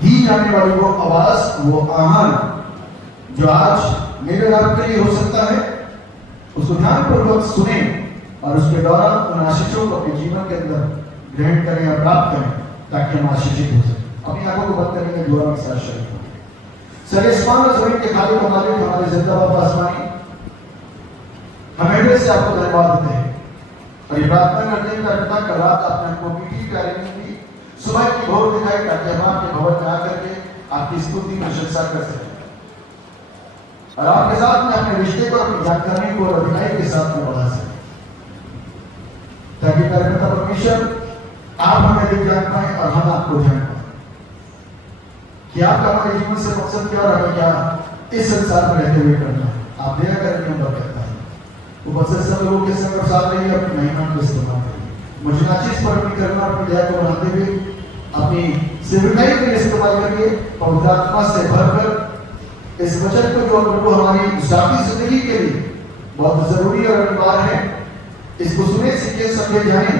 दी जाने वाली वो आवाज, वो आह्वान जो आज मेरे और आपके लिए हो सकता है, उसको ध्यानपूर्वक सुने और उसके दौरान उन आशीषों को अपने जीवन के अंदर ग्रहण करें और प्राप्त करें, ताकि हम आशीषित हो सकें। अपनी आंखों को बंद करेंगे, दुआ के साथ शरीक हो। सर्वस्मान और जमीन के खाली को मालिक हमारे जिंदा बाबा आसमानी, हम हृदय से आपको धन्यवाद देते हैं और ये प्रार्थना करते हैं पिता, कल रात आपने हमको मीठी प्यारी नींद दी, सुबह की भोर दिखाई, ताकि हम आपके भवन में आकर के आपकी स्तुति प्रशंसा कर सकें और आपके साथ में अपने रिश्ते को, अपनी जानकारी को और अधिकारी के साथ में बढ़ा सकें, ताकि पिता परमेश्वर आप हमें भी जान पाए और हम आपको जान पाए कि आपका हमारे जीवन से मकसद क्या और हमें क्या इस संसार में रहते हुए करना है। आप दया करके हम करता है वो बस सब लोगों के संग साथ रहिए, अपनी महिमा को इस्तेमाल करिए। मुझे नाचीज पर अपनी करुणा, अपनी दया को बढ़ाते हुए अपनी सेवकाई के लिए इस्तेमाल करिए। पवित्र आत्मा से भरकर इस वचन को, जो हमको हमारी जाती जिंदगी के लिए बहुत जरूरी और अनिवार्य है, इसको सुने, सीखे, समझे, जाने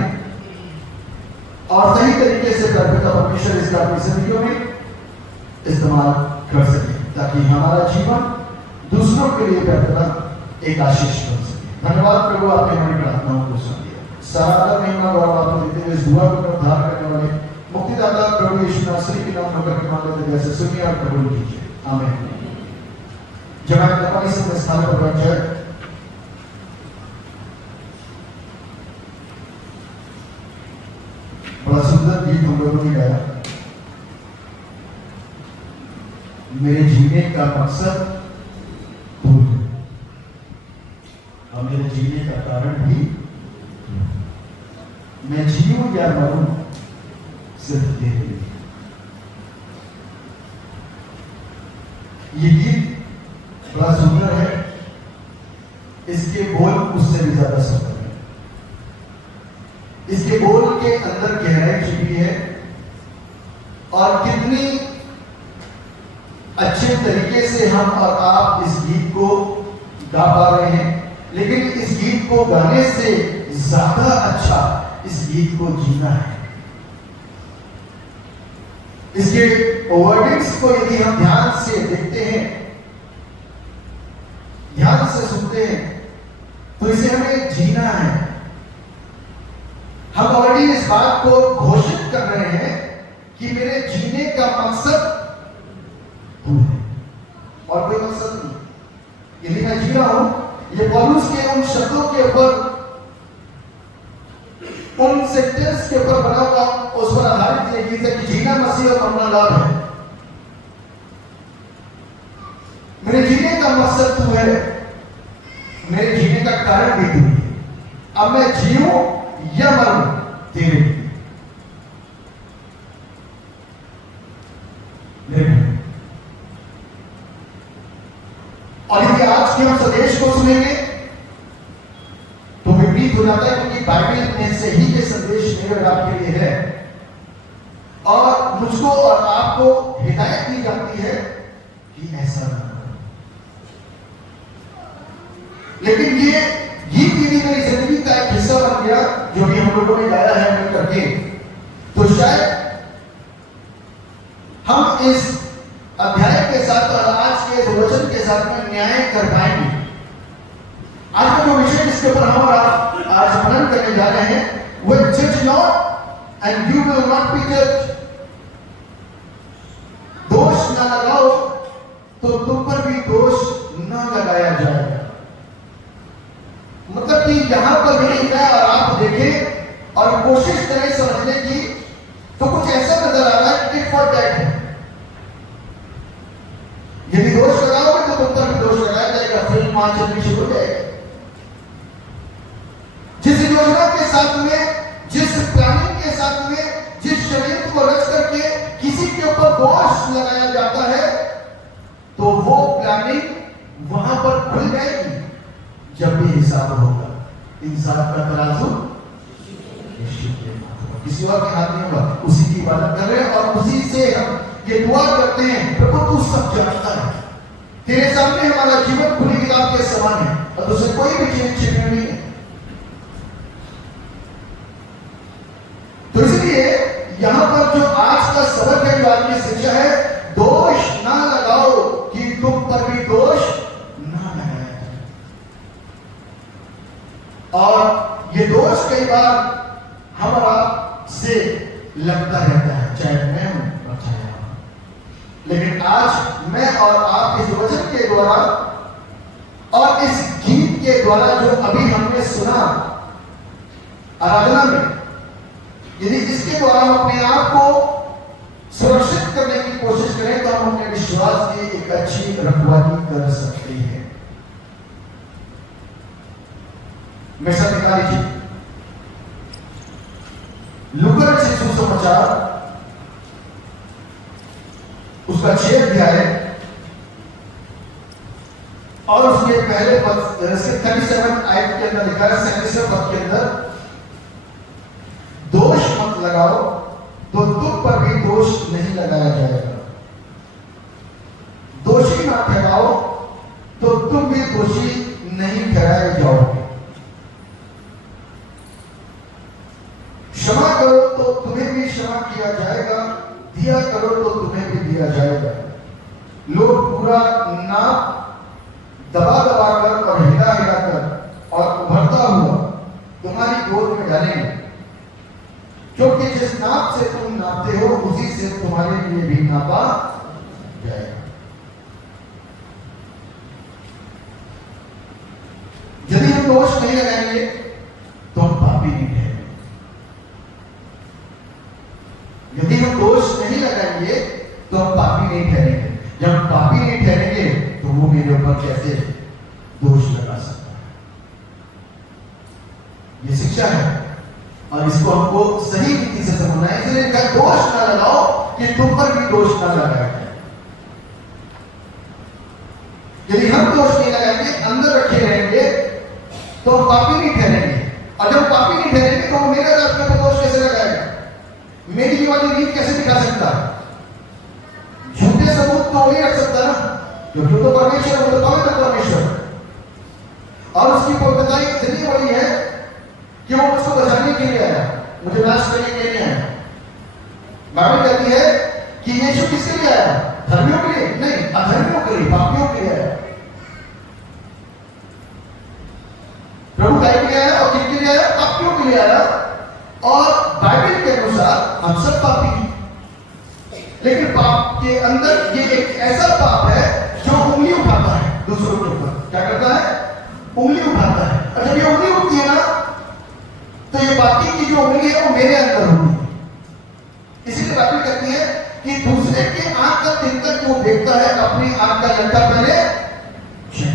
और सही तरीके से परमेश्वर इसका अपनी जिंदगियों में इस्तेमाल कर सके, ताकि हमारा जीवन दूसरों के लिए बेहतर एक आशीष बन सके। धन्यवाद प्रभु, आपने हमारी प्रार्थनाओं को सुन लिया। सारा महिमा गौरव आपको देते हुए इस दुआ को उद्धार करने वाले मुक्तिदाता प्रभु यीशु नासरी के नाम में मांगते हैं, जैसे सुनिए और कबूल कीजिए। आमीन। जब आप अपने समय स्थान पर बैठ जाए, बड़ा सुंदर गीत हम लोगों ने गाया, मेरे जीने का मकसद तू है और मेरे जीने का कारण भी मैं जीऊं या मरूं सिर्फ तेरे लिए। ये गीत बड़ा सुंदर है, इसके बोल उससे भी ज्यादा सुंदर है। इसके बोल के अंदर गहराई छिपी है और कितनी अच्छे तरीके से हम और आप इस गीत को गा पा रहे हैं, लेकिन इस गीत को गाने से ज्यादा अच्छा इस गीत को जीना है। इसके वर्डिंग्स को यदि हम ध्यान से देखते हैं, ध्यान से सुनते हैं, तो इसे हमें जीना है। हम ऑलरेडी इस बात को घोषित कर रहे हैं कि मेरे जीने का मकसद तू है और कोई मकसद नहीं। यदि मैं जी रहा हूं, ये पौलुस के उन शब्दों के ऊपर, उन सेंटेंस के ऊपर बना हुआ, उस पर आधारित ये गीत है कि जीना मसीह और मरना लाभ है। मेरे जीने का मकसद तू है, मेरे जीने का कारण भी तू है। अब मैं जीऊं या मरूं तेरे लिए। और यदि आज के हम संदेश को सुनेंगे तो विपरीत हो जाता है, क्योंकि बाइबल में से ही ये संदेश मेरे और आपके लिए है और मुझको और आपको हिदायत दी जाती है कि ऐसा ना करो। लेकिन ये गीत यदि मेरी जिंदगी का एक हिस्सा बन गया, जो भी हम लोगों ने गाया है मिल करके, तो शायद हम इस अध्याय के साथ और आज के वचन के साथ में न्याय कर पाएंगे। आज का जो विषय जिसके ऊपर हम और आप आज मनन करने जा रहे हैं, वो जज not and you will not be जज। दोष न लगाओ तो तुम पर भी दोष न लगाया जाएगा। मतलब कि यहां पर भी लिखा है और आप देखें और कोशिश करें समझने की, तो कुछ ऐसा नजर आ रहा है कि फॉर दैट है। यदि दोष लगाओगे तो तुम पर भी दोष लगाया जाएगा, फिल्म वहां चलनी शुरू हो जाएगी। जिस योजना के साथ में, जिस प्लानिंग के साथ में, जिस षड्यंत्र को रच करके किसी के ऊपर दोष लगाया जाता है, तो वो प्लानिंग वहां पर खुल जाएगी जब भी हिसाब होगा। इंसान का तराजू किसी और के हाथ नहीं होगा, उसी की इबादत कर रहे हैं और उसी से हम ये दुआ करते हैं, प्रभु तू सब जानता है, तेरे सामने हमारा जीवन खुली किताब के समान है और तुझसे कोई भी चीज छिपी नहीं है। तो इसलिए यहां पर जो आज का सबक है, जो आज की शिक्षा है, है, चाहे मैं हूं और चाहे आप। लेकिन आज मैं और आप इस वचन के द्वारा और इस गीत के द्वारा जो अभी हमने सुना आराधना में, यदि इसके द्वारा हम अपने आप को सुरक्षित करने की कोशिश करें तो हम अपने विश्वास की एक अच्छी रखवाली कर सकते हैं। मैं सब निकाल लीजिए लूका रचित सुसमाचार उसका 6 अध्याय और उसके पहले पद 37 आयत के अंदर लिखा है, 37वें पद के अंदर, दोष मत लगाओ तो तुम पर भी दोष नहीं लगाया जाएगा, दोषी ना ठहराओ तो तुम भी दोषी नहीं ठहराए जाओगे, क्षमा करो तो तुम्हें भी क्षमा किया जाएगा, दिया करो तो तुम्हें भी दिया जाएगा। लोग पूरा नाप दबा दबा कर और हिला हिला कर और उभरता हुआ तुम्हारी गोद में डालेंगे, क्योंकि जिस नाप से तुम नापते हो उसी से तुम्हारे लिए भी नापा जाएगा। यदि हम दोष नहीं लगाएंगे तो हम पापी नहीं ठहरेंगे। यदि हम दोष नहीं लगाएंगे तो हम पापी नहीं ठहरेंगे। जब हम पापी नहीं ठहरेंगे तो वो मेरे ऊपर कैसे दोष लगा सकता है? ये शिक्षा है और इसको हमको सही रीति से समझना है। इसलिए क्या दोष ना लगाओ कि तुम पर भी दोष ना लगाया जाए। यदि हम दोष नहीं लगाएंगे, अंदर रखे रहेंगे तो हम पापी नहीं ठहरेंगे, और जब पापी नहीं ठहरेंगे तो मेरे आपके पर दोष कैसे लगाएगा? मेरी वाली रीत कैसे दिखा सकता है? झूठे सबूत तो नहीं रख सकता ना, क्योंकि तो परमेश्वर वो तो पवित्र परमेश्वर, और उसकी पवित्रता इतनी बड़ी है कि वो मुझको बचाने के लिए आया, मुझे नाश करने के लिए आया। बाइबल कहती है कि यीशु किसके लिए आया? धर्मियों के लिए नहीं, अधर्मियों के लिए, पापियों के लिए आया। प्रभु काय के लिए आया और किसके लिए आया? पापियों के लिए आया। और बाइबल के अनुसार हम सब पापी हैं, लेकिन पाप के अंदर ये एक ऐसा पाप है जो उंगली उठाता है दूसरों के ऊपर। क्या करता है? उंगली उठाता है, और जब ये उंगली उठती है ना तो ये बाकी की जो उंगली है वो मेरे अंदर होती है। इसीलिए बाइबल कहती है कि दूसरे के आंख का तिनका वो देखता है, अपनी आंख का लट्टा पहले चेक,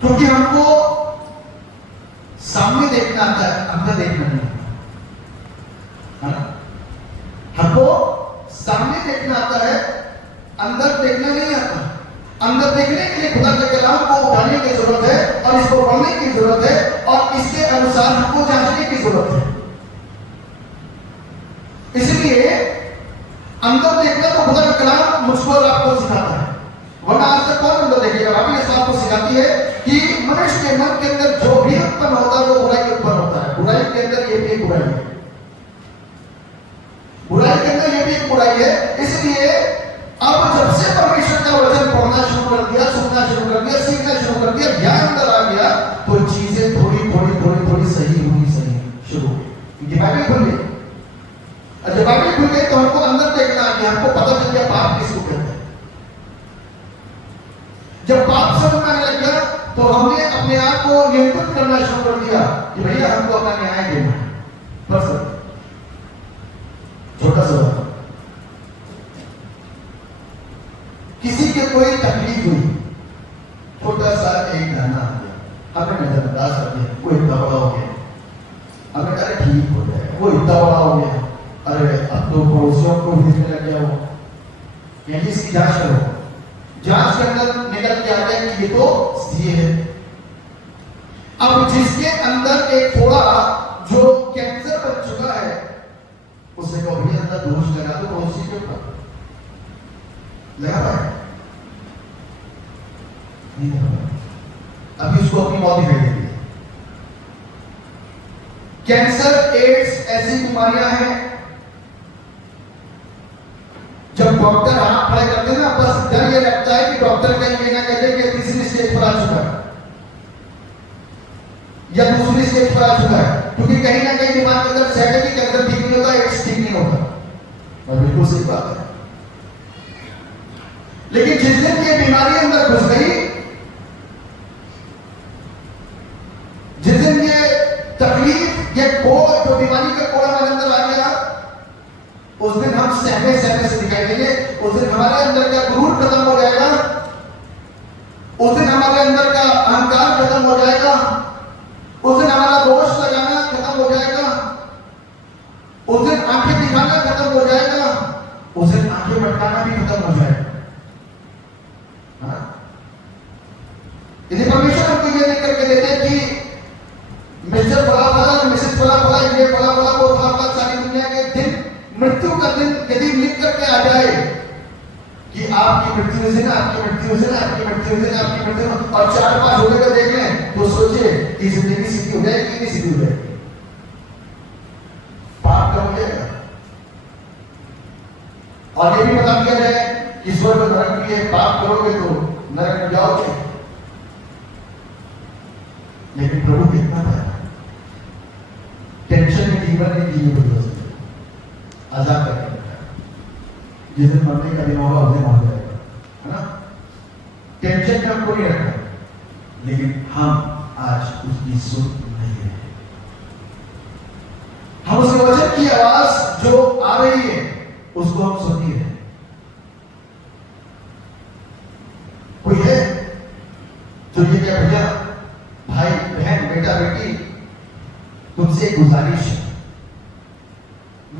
क्योंकि हमको सामने देखना आता है, अंदर देखना नहीं आता है ना। हमको सामने देखना आता है, अंदर देखना नहीं आता। अंदर देखने के लिए खुदा के कलाम को उठाने की जरूरत है और इसको पढ़ने की जरूरत है और इसके अनुसार हमको जांचने की जरूरत है। इसलिए अंदर देखना तो खुदा का कलाम मुझको और आपको सिखाता है, वरना आज तक कौन अंदर देखेगा? बाइबल इस बात को सिखाती है कि मनुष्य के मन के अंदर जो भी उत्पन्न होता है वो बुराई उत्पन्न होता है। बुराई के अंदर ये भी एक बुराई है, बुराई के अंदर ये भी एक बुराई है। इसलिए अब जब से परमेश्वर का वचन पढ़ना शुरू कर दिया, सुनना शुरू कर दिया, सीखना शुरू कर दिया, ज्ञान अंदर आ गया, तो चीजें थोड़ी थोड़ी थोड़ी थोड़ी सही होनी शुरू हो गई। बाइबल खुल गई, और जब बाइबल खुल गई तो हमको अंदर देखना है कि हमको पता चल गया पाप किसको कहते हैं। जब पाप समझ में आने लग गया तो हमने अपने आप को नियंत्रित करना शुरू कर दिया कि भैया हमको अपना न्याय देना है। बस छोटा सा बात, किसी के कोई तकलीफ हुई, छोटा सा एक धरना आ गया, हमने नजरअंदाज कर दिया, वो इतना बड़ा हो गया, हमने कहा ठीक हो जाएगा, वो इतना बड़ा हो गया, अरे अब तो पड़ोसियों को भेजने लग गया वो, यानी इसकी जांच करो। जांच के अंदर निकल के आ गया कि ये तो सीए है। अब जिसके अंदर एक फोड़ा जो कैंसर बन चुका है, उसने कहा भैया अंदर दोष लगा दो पड़ोसी के ऊपर, लगा पाए नहीं लगा पाए। अभी उसको अपनी मौत दिखाई देती है। कैंसर, एड्स ऐसी बीमारियां हैं, जब डॉक्टर हाथ खड़े करते हैं ना, बस डर ये लगता है कि डॉक्टर कहीं कहना कहते कि तीसरी स्टेज पर आ चुका है या दूसरी स्टेज पर आ चुका है। क्योंकि कहीं ना कहीं दिमाग के अंदर सेट है कि कैंसर ठीक नहीं होता, एड्स ठीक नहीं होता, और बिल्कुल सही बात है। लेकिन जिस दिन ये बीमारी अंदर घुस गई, जिस दिन ये तकलीफ, ये कोड़, जो बीमारी का कोड़ हमारे अंदर आ गया, उस दिन हम सहमे सहमे से दिखाई देंगे। उस दिन हमारे अंदर का गुरूर खत्म हो जाएगा, उस दिन हमारे अंदर का अहंकार खत्म हो जाएगा, उस दिन हमारा दोष लगाना खत्म हो जाएगा, उस दिन आंखें दिखाना खत्म हो जाएगा, उस दिन आंखें मटकाना भी खत्म हो जाएगा। यदि परमेश्वर हमको ये लिख करके देते हैं कि मिस्टर फला फला, मिसेस फला फला, ये फला फला, वो फला फला, सारी दुनिया के दिन, मृत्यु का दिन यदि लिख करके आ जाए कि आपकी मृत्यु उस दिन, आपकी मृत्यु उस दिन, आपकी मृत्यु उस दिन, आपकी मृत्यु, और 4-5 होने का देख लें, तो सोचिए कि जिंदगी सीधी हो जाएगी कि नहीं सीधी हो जाएगी? पाप कम हो जाएगा। और ये भी बता दिया जाए कि स्वर्ग नरक भी है, पाप करोगे तो नरक में जाओगे। लेकिन प्रभु कितना था, टेंशन में जीवन नहीं जीने को दिया, आजाद करके रखा। जिस दिन मरने का दिन होगा उस दिन मर जाएगा, है ना? टेंशन में हमको नहीं रखा, लेकिन हम आज उसकी सुन नहीं रहे। हम उस वचन की आवाज जो आ रही है उसको हम सुन नहीं रहे। कोई है जो ये क्या, भैया, भाई बहन, बेटा बेटी, तुमसे एक गुजारिश है,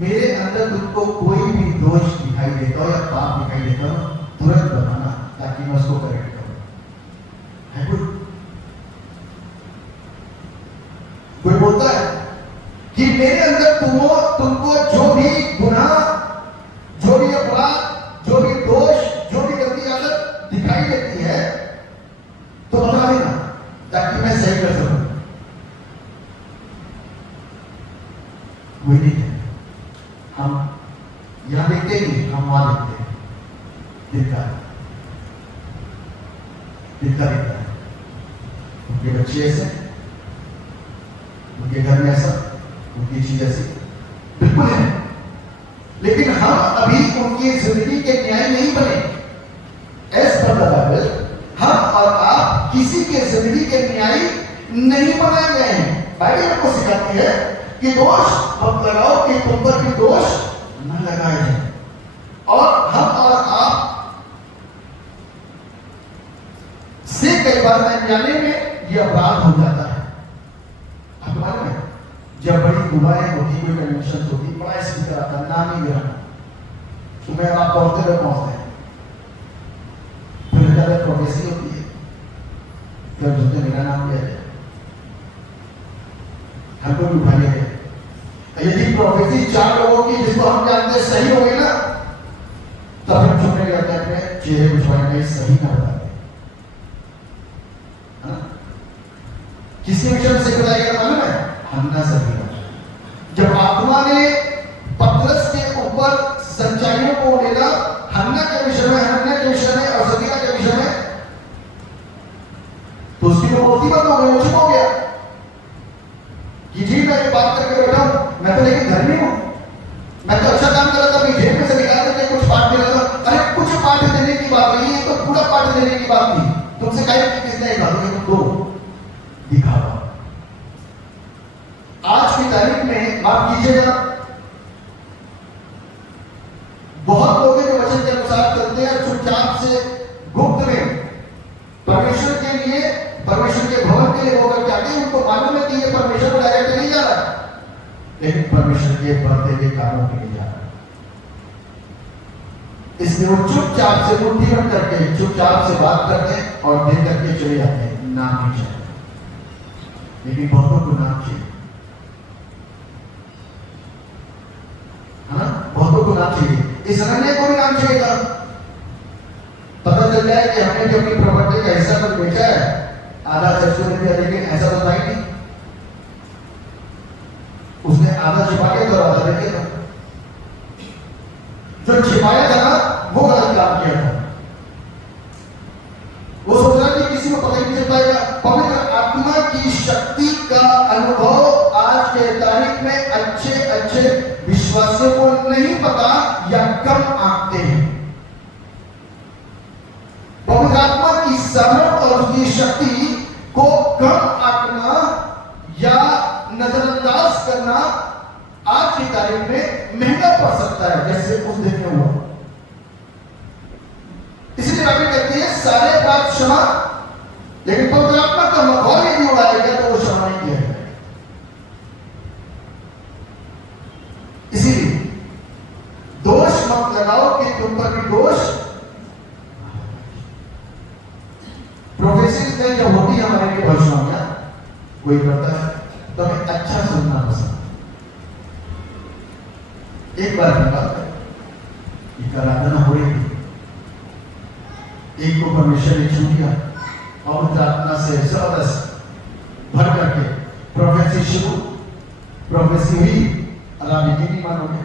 मेरे अंदर तुमको कोई भी दोष दिखाई देता हो या पाप दिखाई देता हो, तुरंत बताना ताकि मैं उसको करेक्ट करूं। है कोई बोलता है कि मेरे अंदर तुमको जो भी गुनाह, जो भी अपराध, जो भी दोष, जो भी गलती आदत दिखाई देती है, तो बता देना ताकि मैं सही कर सकूं। वही नहीं है। हम यहां देखते ही हम वहां देखते हैं, दिखता है, दिखता है। उनके बच्चे ऐसे, उनके घर में ऐसा, उनकी चीज ऐसी, बिल्कुल है। लेकिन हम अभी उनकी जिंदगी के न्याय नहीं बने। एज पर द बाइबल, हम और आप किसी के जिंदगी के न्याय नहीं बनाए गए हैं। बाइबल हमको सिखाती है कि दोष मत लगाओ कि तुम पर भी दोष न लगाए जाए। और हम और आप से कई बार अनजाने में यह अपराध हो जाता है। आपको मालूम है, जब बड़ी दुआएं होती, कोई कन्वेंशन होती, बड़ा स्पीकर आता है, नाम ही गिराना, सुबह आप पहुंचते हुए पहुंचते हैं, फिर प्रोफेसी होती है, फिर जिसने मेरा नाम लिया जाए, हमको भी उठा लिया जाए। यदि प्रोफेसी 4 लोगों की जिसको हम जानते हैं सही हो गई ना, तब हम चुपने लगते हैं, अपने चेहरे को छुपाने सही ना बताते। किसके विषय में सही बताया गया मालूम है? हन्ना सही। जब आत्मा ने पतरस के ऊपर सच्चाइयों को उड़ेला, हन्ना के विषय में, हन्ना के विषय में और सदीका के विषय में, तो उसकी वो मूर्ति बंद हो गई, वो चुप हो गया कि जी मैं ये बात करके बैठा हूं, मैं तो लेकिन धर्मी हूं, मैं तो अच्छा काम कर रहा था, अपनी जेब में से निकाल करके कुछ पाठ दे रहा था। अरे कुछ पाठ देने की बात नहीं है, तो पूरा पाठ देने की बात थी। तुमसे कहा कि किसने कहा तुम दो दिखावा। आज की तारीख में माफ कीजिएगा, बहुत लोग जो वचन के अनुसार चलते हैं, चुपचाप से गुप्त में परमेश्वर के लिए, परमेश्वर के भवन के लिए होकर जाते हैं। उनको मालूम है कि ये परमेश्वर को डायरेक्ट नहीं जा रहा, लेकिन परमेश्वर के बढ़ते हुए कामों के लिए जा रहा है। इसलिए वो चुपचाप से मुट्ठी बंद करके, चुपचाप से बात करते हैं और दे करके चले जाते हैं, नाम नहीं चाहिए। लेकिन बहुतों को नाम चाहिए, बहुतों को नाम चाहिए। इस अनन्या को भी नाम चाहिए था। पता चल जाए कि हमने जो अपनी प्रॉपर्टी का हिस्सा पर बेचा है, आधा चर्चों ने दिया, लेकिन ऐसा तो था ही नहीं। उसने आधा छिपा के तो आधा दे दिया था। जो छिपाया था ना, वो गलत काम किया था। वो सोच रहा कि किसी को पता ही नहीं चल पाएगा। पवित्र आत्मा की शक्ति का अनुभव आज के मनुष्य विश्वासियों को नहीं पता या कम आंकते हैं। पवित्र आत्मा की सामर्थ और उसकी शक्ति को कम आंकना या नजरअंदाज करना आज की तारीख में महंगा पड़ सकता है, जैसे उस दिन में हुआ। इसलिए बाइबल कहती है सारे पाप क्षमा, लेकिन पवित्र आत्मा का माहौल यदि उड़ाएगा तो वो क्षमा नहीं किया जाएगा। इसीलिए दोष मत लगाओ कि तुम पर भी दोष। प्रोफेसिस में जब होती है हमारे लिए भविष्यवाणियां कोई करता है तो हमें अच्छा सुनना पसंद। एक बार की बात है, एक आराधना हो रही थी, एक को परमेश्वर ने छू लिया और प्रार्थना से जबरदस्त भर करके प्रोफेसी हुई। आराधना नहीं मानोगे,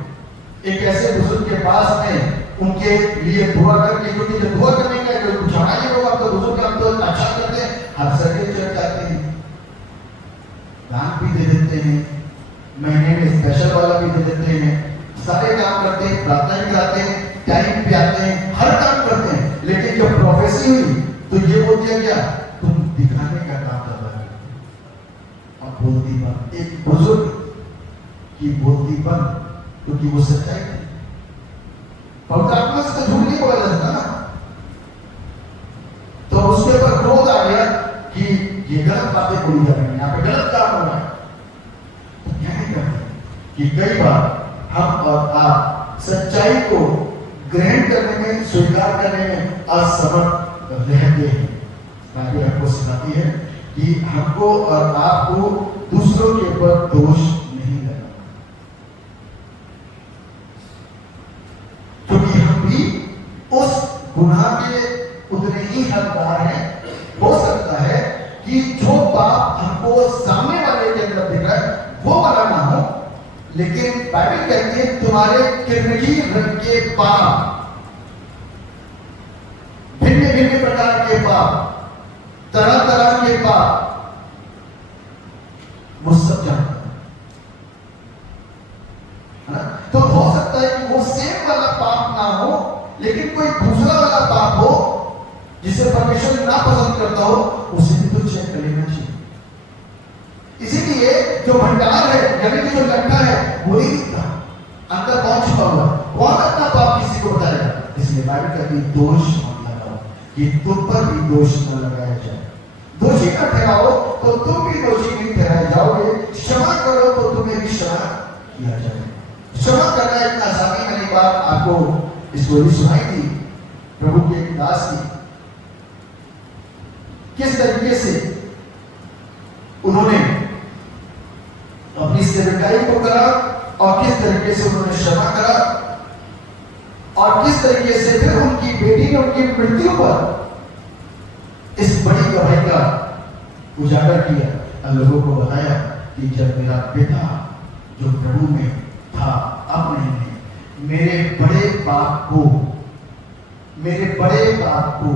एक ऐसे बुजुर्ग के पास में उनके लिए दुआ करके, क्योंकि जब दुआ करने का कोई कुछ नहीं होगा तो बुजुर्ग हम तो अच्छा करते हैं, हर सर्वे चढ़ जाते हैं, दान भी दे देते हैं, महीने में स्पेशल वाला भी दे देते हैं, सारे काम करते हैं, प्रार्थना भी कराते हैं, टाइम पे आते हैं, हर काम करते हैं। लेकिन जब प्रोफेसी हुई तो ये बोल दिया क्या, तुम दिखाने का काम कर रहे हो, अब बोलती बन। एक बुजुर्ग की बोलती बन, क्योंकि वो सच्चाई है। पवित्र आत्मा से तो झूठ नहीं बोला जाता ना, तो उसके ऊपर क्रोध आ गया कि ये गलत बातें बोली जा रही है, यहाँ पे गलत काम हो रहा है। तो क्या नहीं करते कि कई बार हम और आप सच्चाई को ग्रहण करने में, स्वीकार करने में असमर्थ रहते हैं। बाइबल हमको सिखाती है कि हमको और आपको दूसरों के ऊपर दोष नहीं लगाना, क्योंकि हम भी उस गुनाह के उतने ही हकदार हैं। हो सकता है कि जो पाप हमको सामने वाले के अंदर दिख रहा है वो वाला ना हो, लेकिन बाइबल कहती है तुम्हारे किरनगी रंग के पाप, भिन्न भिन्न प्रकार के पाप, तरह तरह के पाप, वो सब जानता है। तो हो सकता है कि वो सेम वाला पाप ना हो, लेकिन कोई दूसरा वाला पाप हो जिसे परमेश्वर ना पसंद करता हो, उसे भी तो चेक कर लेना चाहिए। इसीलिए जो भंडार है, यानी कि जो लट्ठा है, वो ही दिखता अंदर कौन छुपा हुआ, कौन अपना पाप किसी को बताएगा। इसलिए बाइबल कहती है दोष मत लगाओ, कि तुम पर भी दोष न लगाया जाए। दोषी न ठहराओ तो तुम भी दोषी नहीं ठहराए जाओगे। क्षमा करो तो तुम्हें भी क्षमा किया जाए। क्षमा करना इतना आसानी, मैंने बार आपको स्टोरी सुनाई थी प्रभु के एक दास की, किस तरीके से उन्होंने अपनी सेवकाई को करा और किस तरीके से उन्होंने क्षमा करा और किस तरीके से फिर उनकी बेटी ने उनकी मृत्यु पर इस बड़ी गवाही का उजागर किया और लोगों को बताया कि जब मेरा पिता जो प्रभु में था अब नहीं है, मेरे बड़े बाप को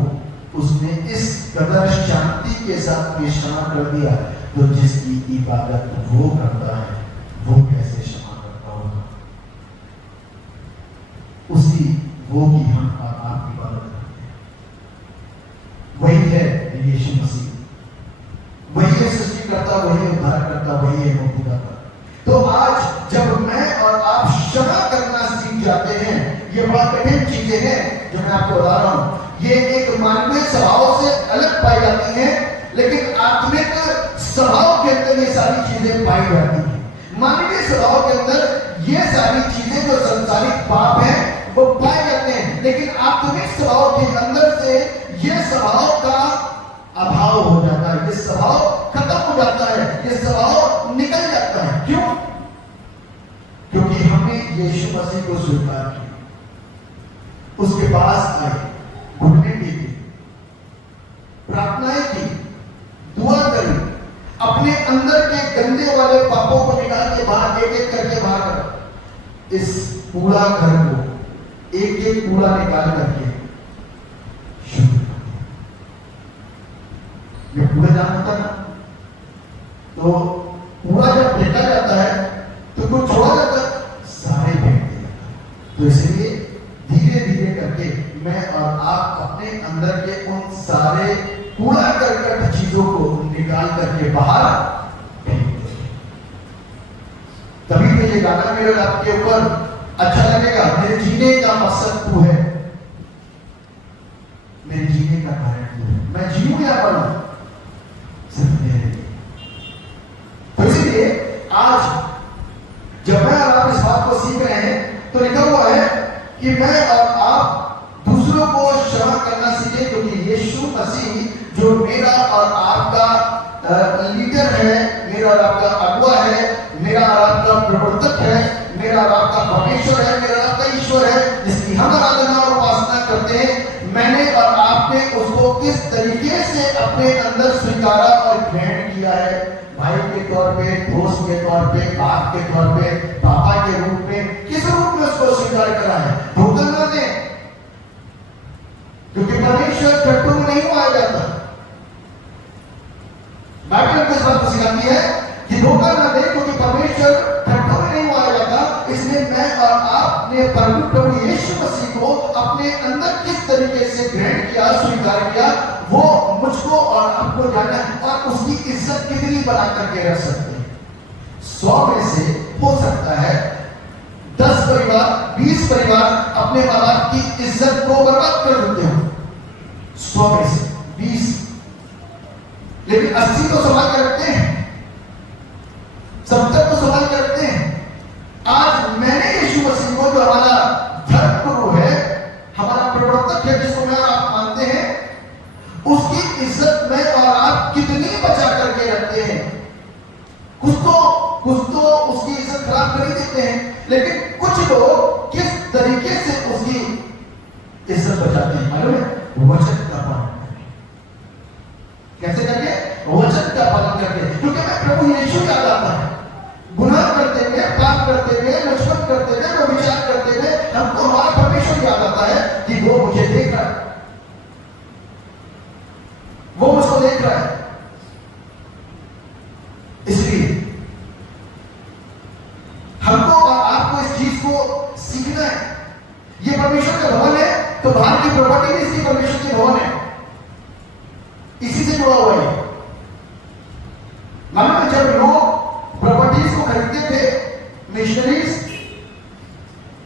उसने इस कदर शांति के साथ क्षमा कर दिया, तो जिसकी इबादत वो करता है वो कैसे क्षमा करता होगा। उसी वो की हम आप इबादत करते हैं। वही है यीशु मसीह, वही है सृष्टिकर्ता, वही है उद्धारकर्ता, वही है मुक्तिदाता। तो आज जब मैं और आप क्षमा करना सीख जाते हैं, ये बड़ा कठिन चीजें हैं जो मैं आपको बता रहा हूं। ये एक मानवीय स्वभाव से अलग पाई जाती हैं, लेकिन आत्मिक स्वभाव के अंदर ये सारी चीजें पाई जाती हैं। मानवीय स्वभाव के अंदर ये सारी चीजें जो संसारिक पाप हैं वो पाए जाते हैं, लेकिन आत्मिक स्वभाव के अंदर से ये स्वभाव का अभाव हो जाता है, ये स्वभाव खत्म हो जाता है, ये स्वभाव निकल जाता है। क्यों? क्योंकि हमने यीशु मसीह को स्वीकार किया, उसके पास आए, घुटने टेके, प्रार्थनाएं की, दुआ करी, अपने अंदर के गंदे वाले पापों को निकाल के बाहर, एक एक करके बाहर, इस पूरा घर को एक एक पूरा निकाल करके शुद्ध कर दिया। ये पूरा जान होता ना, तो पूरा जब फेंका जाता है तो कुछ छोड़ा जाता है, तो इसलिए धीरे धीरे करके मैं और आप अपने अंदर के उन सारे कूड़ा करकट चीजों को निकाल करके बाहर फेंक दें। तभी तो ये गाना मेरे आपके ऊपर अच्छा लगेगा। मेरे जीने का मकसद तू है, मेरे जीने का कारण तू है, मैं जीऊं या मरूं सिर्फ तेरे लिए। तो इसलिए आज जब मैं और आप इस बात को सीख रहे हैं तो लिखा हुआ है कि मैं और आप दूसरों को क्षमा करना सीखे, क्योंकि यीशु मसीह जो मेरा और आपका लीडर है, मेरा और आपका अगुआ है, मेरा और आपका प्रवर्तक है, मेरा और आपका परमेश्वर है, मेरा और आपका ईश्वर है, जिसकी हम आराधना और उपासना करते हैं, मैंने और आपने उसको किस तरीके से अपने अंदर स्वीकारा और ग्रहण किया है। भाई के तौर पे, दोस्त के तौर पे, बाप के तौर पे, पापा के रूप में, किस रूप में उसको स्वीकार करा है। धोखा ना दें, क्योंकि परमेश्वर ठट्टू में नहीं हुआ जाता। बाइबल किस बात को सिखाती है कि धोखा ना दें, क्योंकि परमेश्वर ठट्टू में नहीं हुआ जाता। इसलिए मैं और आपने प्रभु यीशु मसीह को अपने अंदर किस तरीके से ग्रहण किया, स्वीकार किया, वो मुझको और आपको जानना है। और उसकी इज्जत कितनी बना करके रख सकते हैं। 100 में से हो सकता है 10 परिवार, 20 परिवार अपने माँ बाप की इज्जत को बर्बाद कर देते हो। 100 में से 20, लेकिन 80 तो संभाल के रखते हैं, 70 तो संभाल के रखते हैं। आज मैंने यीशु मसीह को, जो हमारा धर्म गुरु है, हमारा प्रवर्तक है, जिसको मैं और आप मानते हैं, उसकी इज्जत में और आप कितनी बचा करके रखते हैं। कुछ तो उसकी इज्जत खराब कर ही देते हैं, लेकिन कुछ लोग किस तरीके से उसकी इज्जत बचाते हैं मालूम है? वचन का पालन करके। कैसे करके? वचन का पालन करके। क्योंकि मैं प्रभु यीशु याद आता है, गुनाह करते हुए, पाप करते हुए, लक्ष्मण करते हुए, वो विचार करते हुए, हमको हमारा परमेश्वर याद आता है कि वो मुझे देख रहा है, वो मुझको देख रहा है। इसलिए हमको और आपको इस चीज को सीखना है। ये परमेश्वर का भवन है, तो बाहर की प्रॉपर्टी भी इसकी परमेश्वर के भवन है, इसी से जुड़ा हुआ है। मालूम है, जब लोग प्रॉपर्टीज को खरीदते थे, मिशनरीज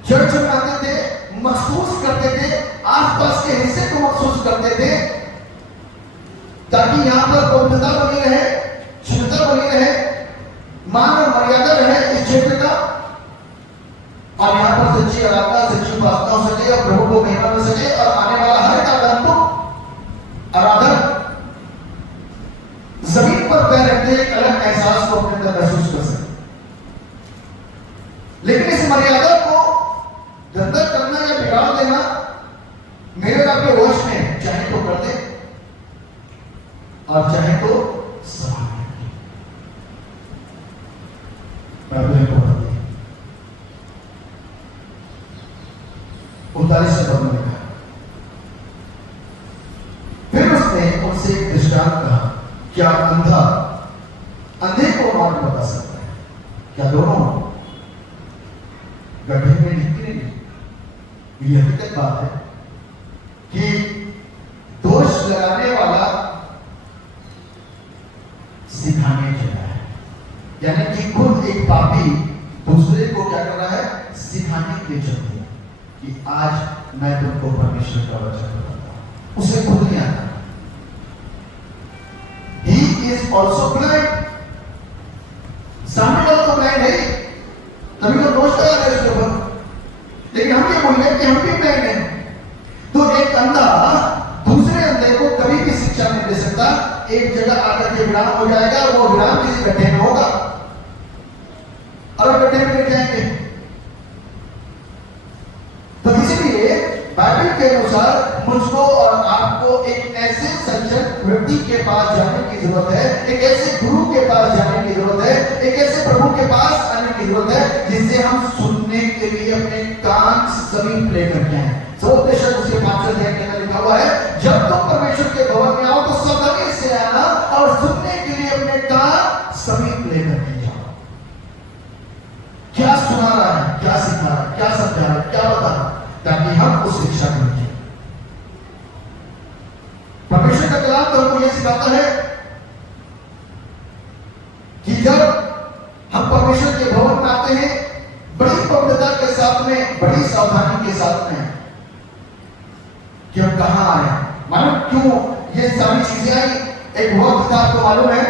चर्च में आते थे, महसूस करते थे, आसपास के हिस्से को महसूस करते थे, ताकि यहां पर पवित्रता बनी रहे, शुद्धता बनी रहे, मान और मर्यादा रहे इस क्षेत्र का, और यहां पर सच्ची आराधना, सच्ची उपासना हो सके और प्रभु को महिमा मिल सके, और आने वाला हर एक आगंतुक आराधक जमीन पर पैर रखते एक अलग एहसास को अपने अंदर महसूस कर सके। लेकिन इस मर्यादा को गंदा करना या बिगाड़ देना मेरे आपके वश में, चाहे तो कर दे और चाहे तो संभाल ले। बाइबल को पढ़ते हैं 39 पद में लिखा, फिर उसने उनसे एक दृष्टांत कहा, क्या अंधा अंधे को मार्ग बता सकता है? क्या दोनों गड्ढे में निकलेंगे? ये हकीकत बात है कि दोष लगाने वाला सिखाने चला है, यानी कि खुद एक पापी दूसरे को क्या कर रहा है? सिखाने के लिए चल दिया कि आज मैं तुमको परमेश्वर का वचन बताता हूं। उसे खुद नहीं आता। He is also blind. सामने वाला तो ब्लाइंड है, तभी तो दोष लगा रहे उसके ऊपर। लेकिन हम ये बोल रहे हैं कि हम भी ब्लाइंड हैं। तो एक अंधा दूसरे अंधे को कभी भी शिक्षा नहीं दे सकता। एक जगह आकर के विराम हो जाएगा, वो विराम किसी गड्ढे में होगा और गड्ढे में गिर जाएंगे। तो इसीलिए बाइबल के अनुसार मुझको और आपको एक ऐसे सज्जन व्यक्ति के पास जाने की जरूरत है, एक ऐसे गुरु के पास जाने की जरूरत है, एक ऐसे प्रभु के पास आने की जरूरत है, जिससे हम सुनने के लिए अपने कान समीप लेकर के आए। उपदेशक उसके 5वें अध्याय के अंदर लिखा हुआ है, जब तुम परमेश्वर के भवन में आओ तो सावधानी से आना और सुनने के लिए अपने कान समीप लेकर के जाओ। क्या सुना रहा है, क्या सिखा रहा है, क्या समझा रहा है, क्या बता साथ में बड़ी सावधानी के साथ में कि हम कहां आए, मालूम क्यों ये सारी चीजें आई। एक वक्त था, आपको मालूम है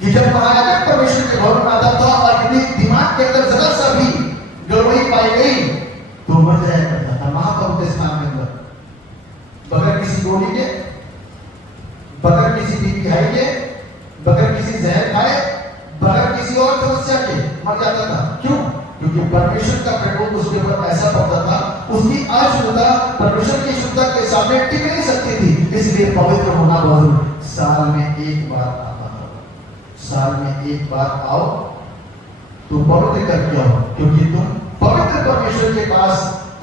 कि जब महायाजक परमेश्वर के भवन में आता था और यदि दिमाग के अंदर जरा सा भी गड़बड़ी पाई गई तो मर जाया करता था महापवित्र स्थान के अंदर, बगैर किसी गोली के, बगैर किसी बीपीआई के, बगैर किसी जहर खाए, बगैर किसी और समस्या के मर जाता था। क्यों? क्योंकि परमेश्वर का प्रकोप उसके ऊपर ऐसा पड़ता था, उसकी अशुद्धता परमेश्वर की शुद्धता के सामने टिक नहीं सकती थी। इसलिए पवित्र होना बहुत साल में एक बार आता था। साल में एक बार आओ तो पवित्र करके आओ, क्योंकि तुम पवित्र परमेश्वर के पास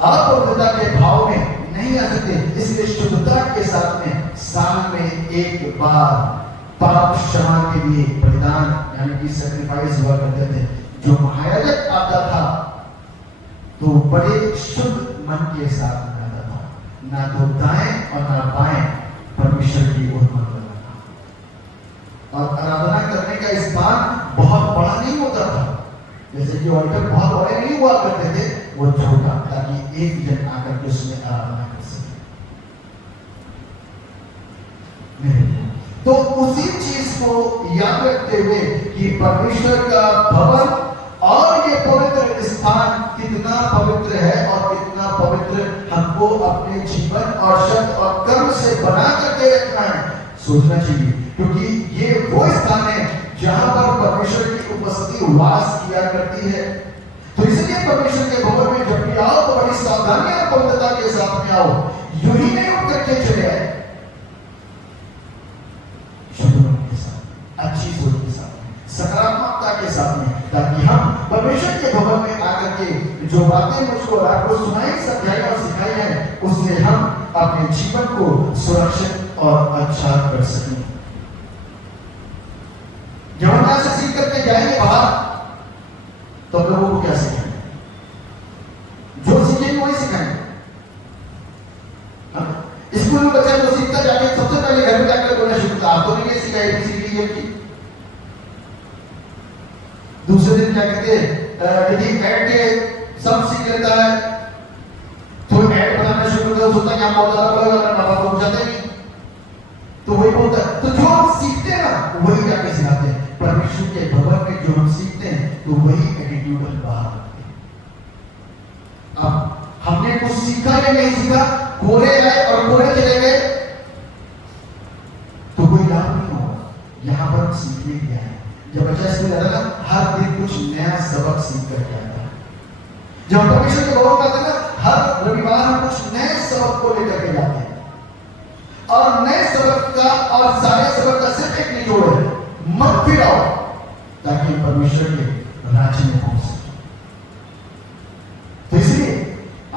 अपवित्रता के भाव में नहीं आ सकते। इसलिए शुद्धता के साथ में साल में एक बार पाप क्षमा के लिए बलिदान यानी कि सैक्रिफाइस हुआ करते थे। जो महायाजक आता था तो बड़े शुद्ध मन के साथ आता था, ना तो दाएं और ना बाएं परमेश्वर की ओर मुड़ रहा था। और आराधना करने का स्थान बहुत बड़ा नहीं होता था, जैसे कि ऑल्टर बहुत बड़े नहीं हुआ करते थे, वो छोटा, ताकि एक जन आकर के उसमें आराधना कर सके। तो उसी चीज को याद रखते हुए कि परमेश्वर का भवन और ये पवित्र स्थान कितना पवित्र है और कितना पवित्र हमको अपने जीवन और शब्द और कर्म से बना करके रखना है, सोचना चाहिए। क्योंकि ये वो स्थान है जहां पर परमेश्वर की उपस्थिति वास किया करती है। तो इसलिए परमेश्वर के भवन में जब भी आओ तो बड़ी सावधानी और पवित्रता के साथ में आओ, यूं ही नहीं उठ करके चले आए, के साथ, अच्छी सोच के साथ, सकारात्मकता के साथ में, ताकि हम परमेश्वर के भवन में आकर के जो बातें मुझको और आपको सुनाई, समझाई और सिखाई है, उससे हम अपने जीवन को सुरक्षित और अच्छा कर सकें। जब हम यहां से सीख करके जाएंगे बाहर तो लोगों को क्या सिखाएंगे? जो सीखेंगे वही सिखाएंगे। स्कूल में बच्चा जो सीखता जाके सबसे पहले घर में जाकर बोलना शुरू करता, आप तो नहीं सीखा एबीसीडी की। दूसरे दिन क्या कहते हैं, यदि ऐड के सब सीख लेता है तो ऐड बनाना शुरू कर सोचता कि हम बहुत ज्यादा बोलेगा, बाबा को जाते नहीं, तो वही बोलता है। तो जो हम सीखते हैं ना वही जाके सिखाते हैं। परमेश्वर के भवन में जो हम सीखते हैं तो वही एटीट्यूड हम बाहर रखते हैं। अब हमने कुछ सीखा या नहीं सीखा, कोरे आए और कोरे चले गए तो कोई लाभ नहीं होगा। यहां पर हम सीखने गया है। जब बच्चा स्कूल जाता है ना, हर दिन कुछ नया सबक सीख करके आता है। जब परमेश्वर के भवन में आते हैं ना, हर रविवार हम कुछ नए सबक को लेकर के जाते हैं, और नए सबक का और सारे सबक का सिर्फ एक निचोड़ है, मत फिराओ, ताकि परमेश्वर के राज्य में पहुंच सके। तो इसलिए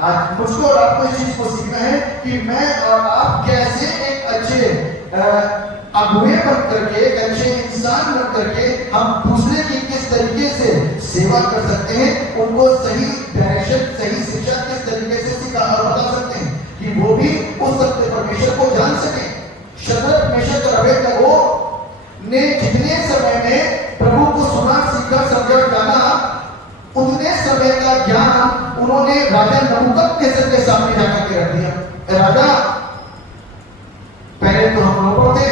आज मुझको और आपको इस चीज को सीखना है कि मैं और आप कैसे एक अच्छे अगुवे बन करके, एक अच्छे इंसान बन करके हम दूसरे की किस तरीके से सेवा कर सकते हैं, उनको सही डायरेक्शन, सही शिक्षा किस तरीके से सिखा और बता सकते हैं कि वो भी उस सत्य परमेश्वर को जान सके। शद्रक, मेशक और अबेदनगो ने जितने समय में प्रभु को सुना, सीखा, समझा, जाना, उतने समय का ज्ञान उन्होंने राजा नबूकदनेस्सर के सामने जाकर के रख दिया। राजा, पहले तो हम लोग थे,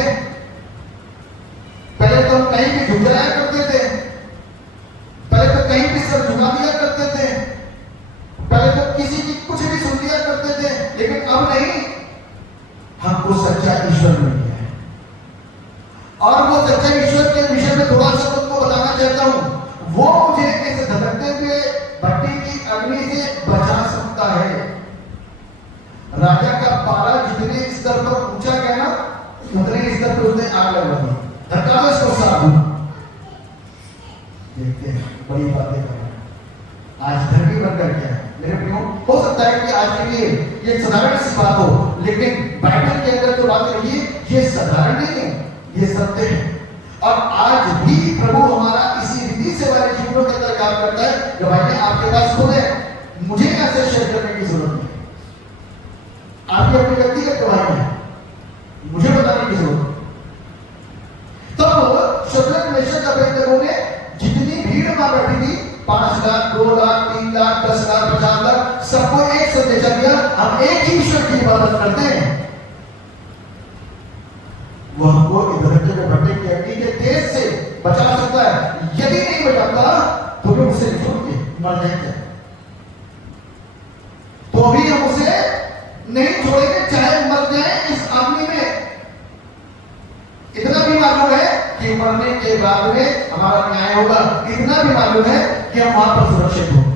पहले तो हम कहीं भी झुक जाया करते थे, पहले तो कहीं भी सर झुका दिया करते थे, पहले तो किसी की कुछ भी सुन लिया करते थे, लेकिन अब नहीं, हमको सच्चा ईश्वर मिल गया है। और वो सच्चा ईश्वर के विषय में थोड़ा सा तुमको बताना चाहता हूं। वो मुझे इस धधकते हुए भट्टी की अग्नि से बचा सकता है। राजा का पारा जितने स्तर पर ऊंचा गया ना, उतने स्तर पर उसने आग लगा दी। धक्का दो इसको साधु। देखते हैं बड़ी बातें कर रहे हैं। आज धर्मी बनकर क्या है मेरे प्रियो, हो सकता है कि आज के लिए ये साधारण सी बात हो, लेकिन बाइबल के अंदर जो बात रही है ये साधारण नहीं है, ये सत्य है। और आज भी प्रभु हमारा इसी रीति से हमारे जीवनों के अंदर काम करता है। जब भाई आपके पास खुद है, मुझे ऐसे शेयर करने की जरूरत नहीं, आपकी अपनी व्यक्तिगत गवाही है, मुझे बताने की जरूरत। तब शद्रक, मेशक, अबेदनगो ने जितनी भीड़ वहां बैठी थी, 5 लाख, 2 लाख, 3 लाख, लाख, 10 लाख, 50 लाख, सबको एक संदेश दिया, हम एक ही ईश्वर की इबादत करते हैं। वो हमको इधर के भटक के अग्नि के तेज से बचा सकता है। यदि नहीं बचाता तो फिर उसे छोड़ के मर जाएंगे। तो भी हम उसे नहीं छोड़ेंगे, चाहे मर जाए इस आदमी में। इतना भी मालूम है कि मरने के बाद में हमारा न्याय होगा, इतना भी मालूम है कि हम वहां पर सुरक्षित होंगे।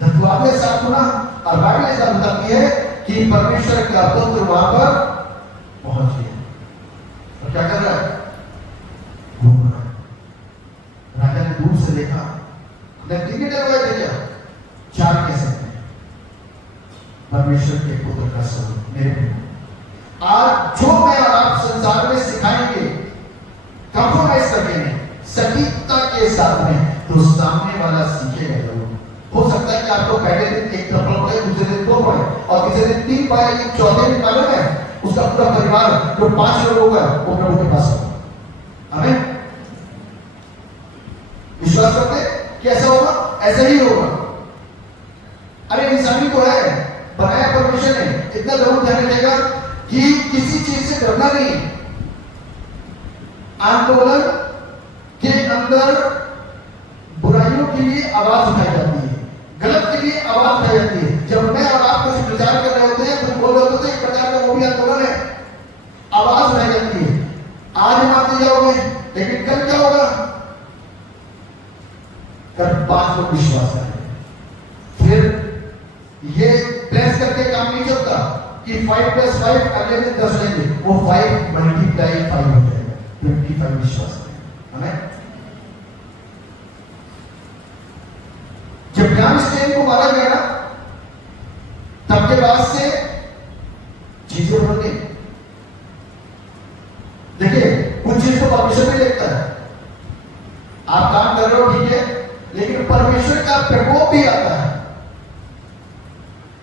धतुआ ने साथ सुना और बाइबल ऐसा बताती है कि परमेश्वर का पुत्र वहां पर पहुंच गया और क्या कर रहा है, घूम रहा है। राजा ने दूर से देखा, नजदीक डरवाए थे क्या, 4 कैसे परमेश्वर के पुत्र का स्वरूप मेरे। आज जो मैं और आप संसार में सिखाएंगे कंप्रोमाइज करके नहीं, सटीकता के साथ में, तो सामने वाला सीखेगा जरूर। हो सकता है कि आपको पहले दिन एक थप्पड़ पड़े, दूसरे दिन 2 पड़े और तीसरे दिन 3 पड़े, लेकिन चौथे दिन मालूम है उसका पूरा परिवार जो 5 लोगों का वो प्रभु के पास होगा। हमें विश्वास करते कैसा होगा, ऐसा ही होगा। अरे इंसानी तो है, बनाया परमेश्वर ने, इतना जरूर ध्यान रखिएगा कि किसी चीज से डरना नहीं। आंदोलन के अंदर बुराइयों के लिए आवाज उठाई जाती है, गलत के लिए आवाज उठाई जाती है। जब मैं और आप कुछ विचार कर रहे होते हैं, कुछ बोल रहे होते हैं, एक प्रकार का वो भी आंदोलन है, आवाज उठाई जाती है। आज मानते जाओगे, लेकिन कल क्या होगा, कल 5 लोग विश्वास करेंगे। फिर ये प्रेस करके काम नहीं चलता कि 5 + 5 अगले दिन 10 लेंगे, वो 5 × 5 हो जाएगा, 25 विश्वास करेंगे। हमें जब ग्राम स्टेन को मारा गया ना, तब के बाद से चीजें बदल गई। देखिए कुछ चीज तो परमेश्वर भी देखता है, आप काम कर रहे हो ठीक है, लेकिन परमेश्वर का प्रकोप भी आता है।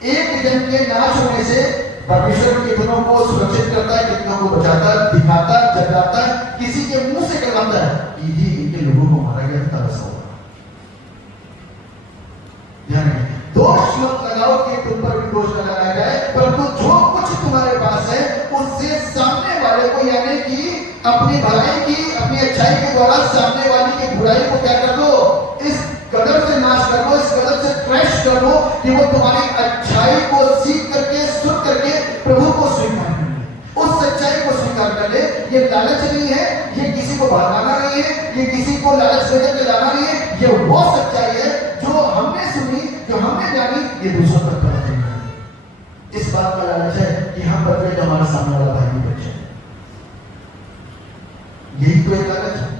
एक जन के नाश होने से परमेश्वर कितनों को सुरक्षित करता है, कितनों को बचाता है, दिखाता है, जगाता है, किसी के मुंह से करवाता है कि जी इनके लोगों को मारा गया था, ऐसा होगा। ध्यान रखिए, दोष मत लगाओ कि तुम पर भी दोष न लगाया जाए, परंतु जो कुछ तुम्हारे पास है उससे सामने वाले को, यानी कि अपनी भलाई की, अपनी अच्छाई के द्वारा सामने वाली की बुराई को क्या कर दो, इस कदर से नाश कर दो, इस कदर से क्रैश कर दो कि वो तुम्हारी अच्छाई को सीख करके, सुन करके प्रभु को स्वीकार कर ले, उस सच्चाई को स्वीकार कर ले। ये लालच नहीं है, ये किसी को भड़काना नहीं है, ये किसी को लालच देकर के लाना नहीं है, ये वो सच्चाई है जो हमने सुनी, जो हमने जानी, ये दूसरों तक पहुंचाई है। इस बात का लालच है कि हम बदले तो हमारे सामने वाला भाई भी बचे, यही तो एक लालच है।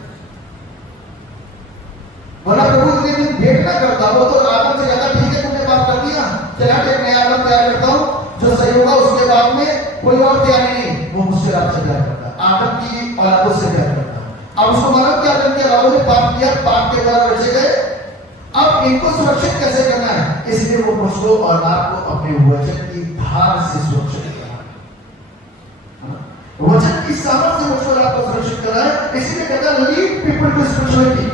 वरना प्रभु इतने दिन भेंट ना करता, वो तो आदम से कहता ठीक है तुमने पाप कर दिया, चला एक नया आदम तैयार करता हूं, जो सही होगा उसके बाद में कोई और तैयारी नहीं, वो मुझसे आपसे प्यार करता, आदम की औलादों से प्यार करता। अब उसको मालूम कि आदम की औलादों ने पाप किया, पाप के द्वारा बचे गए, अब इनको सुरक्षित कैसे करना है, इसलिए वो मुझको और आपको अपने वचन की धार से सुरक्षित करना है, वचन की सामर्थ से मुझको और आपको सुरक्षित करना है। इसलिए कहता है लीड पीपल टू स्पिरिचुअलिटी,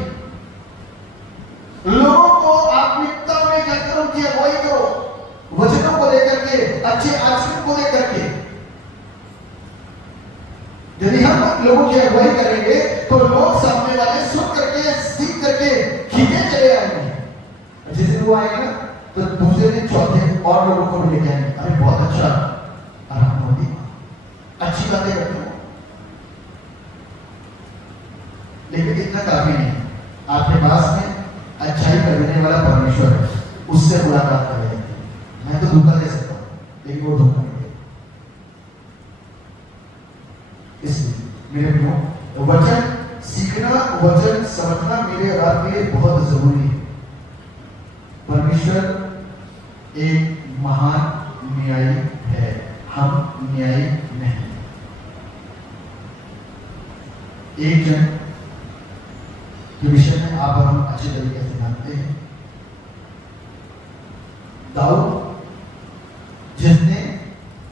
लोगों को आत्मिकता में क्या करो कि अगुवाई करो, वचनों को लेकर के, अच्छे आचरण को लेकर के। यदि हम लोगों की अगुवाई करेंगे तो लोग सामने वाले सुन करके, सीख करके खींचे चले आएंगे। जिस दिन वो आएगा तो दूसरे दिन, चौथे और लोगों को भी लेके आएंगे, अरे बहुत अच्छा आराम होगी, अच्छी बातें करते हो, लेकिन इतना काफी नहीं। आपके पास में अच्छाई करने वाला परमेश्वर है, उससे मुलाकात करें। मैं तो धोखा दे सकता हूं, लेकिन वो धोखा नहीं दे। इसलिए मेरे प्रियो, वचन सीखना, वचन समझना मेरे और आपके लिए बहुत जरूरी है। परमेश्वर एक महान न्यायी है, हम न्यायी नहीं। एक जन के विषय में आप और हम अच्छे तरीके से जानते हैं, दाऊद, जिसने